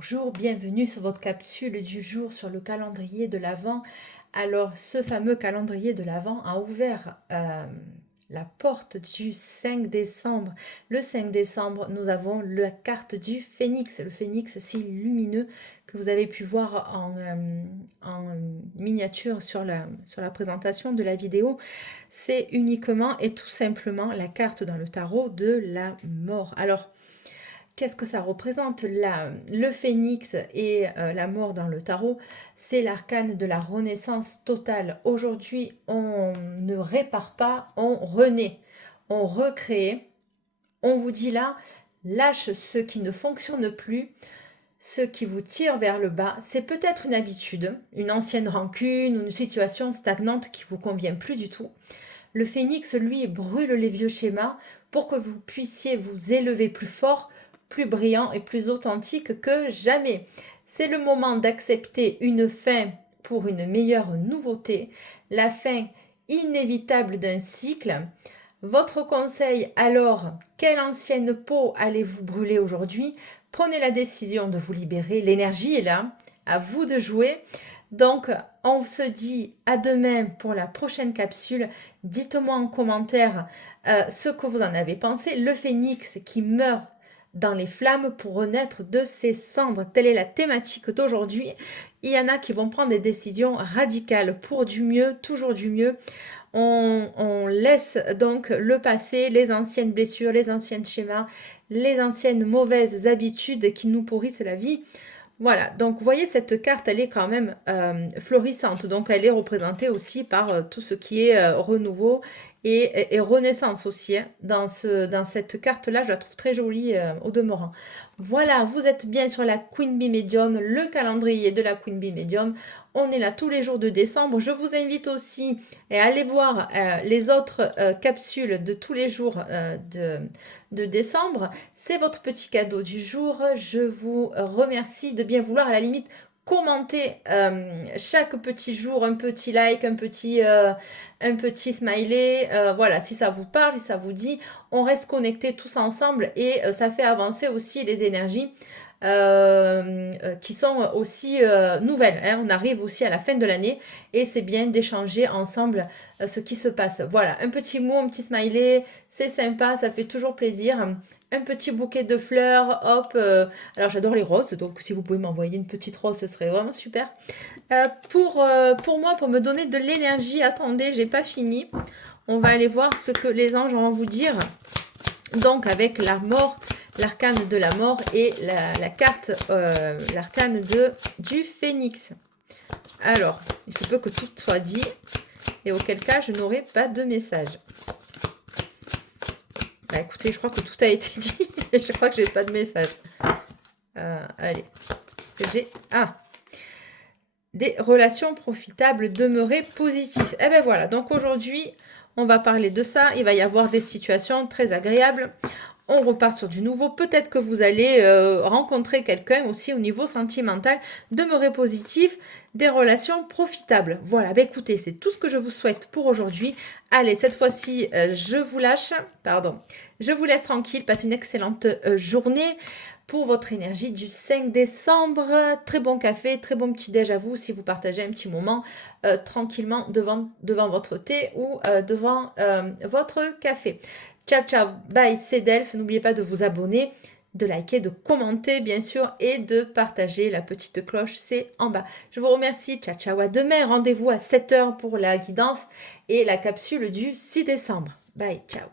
Bonjour, bienvenue sur votre capsule du jour sur le calendrier de l'Avent. Alors, ce fameux calendrier de l'Avent a ouvert la porte du 5 décembre. Le 5 décembre, nous avons la carte du phénix. Le phénix, c'est lumineux que vous avez pu voir en miniature sur la présentation de la vidéo. C'est uniquement et tout simplement la carte dans le tarot de la mort. Alors, qu'est-ce que ça représente? Le phénix et la mort dans le tarot, c'est l'arcane de la renaissance totale. Aujourd'hui, on ne répare pas, on renaît, on recrée. On vous dit là, lâche ce qui ne fonctionne plus, ce qui vous tire vers le bas. C'est peut-être une habitude, une ancienne rancune, une situation stagnante qui ne vous convient plus du tout. Le phénix, lui, brûle les vieux schémas pour que vous puissiez vous élever plus fort, plus brillant et plus authentique que jamais. C'est le moment d'accepter une fin pour une meilleure nouveauté, la fin inévitable d'un cycle. Votre conseil alors, quelle ancienne peau allez-vous brûler aujourd'hui? Prenez la décision de vous libérer, l'énergie est là, à vous de jouer. Donc, on se dit à demain pour la prochaine capsule. Dites-moi en commentaire ce que vous en avez pensé. Le phénix qui meurt dans les flammes pour renaître de ses cendres. Telle est la thématique d'aujourd'hui. Il y en a qui vont prendre des décisions radicales pour du mieux, toujours du mieux. On laisse donc le passé, les anciennes blessures, les anciens schémas, les anciennes mauvaises habitudes qui nous pourrissent la vie. Voilà, donc vous voyez cette carte, elle est quand même florissante, donc elle est représentée aussi par tout ce qui est renouveau et renaissance aussi. Hein. Dans cette carte-là, je la trouve très jolie au demeurant. Voilà, vous êtes bien sur la Queen Bee Medium, le calendrier de la Queen Bee Medium. On est là tous les jours de décembre. Je vous invite aussi à aller voir les autres capsules de tous les jours de décembre. C'est votre petit cadeau du jour. Je vous remercie de bien vouloir, à la limite, commenter chaque petit jour, un petit like, un petit smiley. Voilà, si ça vous parle, si ça vous dit, on reste connectés tous ensemble et ça fait avancer aussi les énergies. Qui sont aussi nouvelles. Hein. On arrive aussi à la fin de l'année et c'est bien d'échanger ensemble ce qui se passe. Voilà, un petit mot, un petit smiley, c'est sympa, ça fait toujours plaisir. Un petit bouquet de fleurs, hop. Alors j'adore les roses, donc si vous pouvez m'envoyer une petite rose, ce serait vraiment super. Pour moi, pour me donner de l'énergie, attendez, j'ai pas fini. On va aller voir ce que les anges vont vous dire. Donc avec la mort, l'arcane de la mort et la carte, l'arcane du phénix. Alors, il se peut que tout soit dit et auquel cas je n'aurai pas de message. Bah, écoutez, je crois que tout a été dit et je crois que j'ai pas de message. Allez, j'ai des relations profitables, demeurer positif. Et ben voilà, donc aujourd'hui, on va parler de ça. Il va y avoir des situations très agréables. On repart sur du nouveau. Peut-être que vous allez rencontrer quelqu'un aussi au niveau sentimental. Demeurer positif, des relations profitables. Voilà, bah écoutez, c'est tout ce que je vous souhaite pour aujourd'hui. Allez, cette fois-ci, je vous lâche. Pardon. Je vous laisse tranquille. Passez une excellente journée pour votre énergie du 5 décembre. Très bon café, très bon petit déj à vous si vous partagez un petit moment tranquillement devant votre thé ou devant votre café. Ciao, ciao, bye, c'est Delphes. N'oubliez pas de vous abonner, de liker, de commenter, bien sûr, et de partager. La petite cloche, c'est en bas. Je vous remercie. Ciao, ciao, à demain. Rendez-vous à 7 h pour la guidance et la capsule du 6 décembre. Bye, ciao.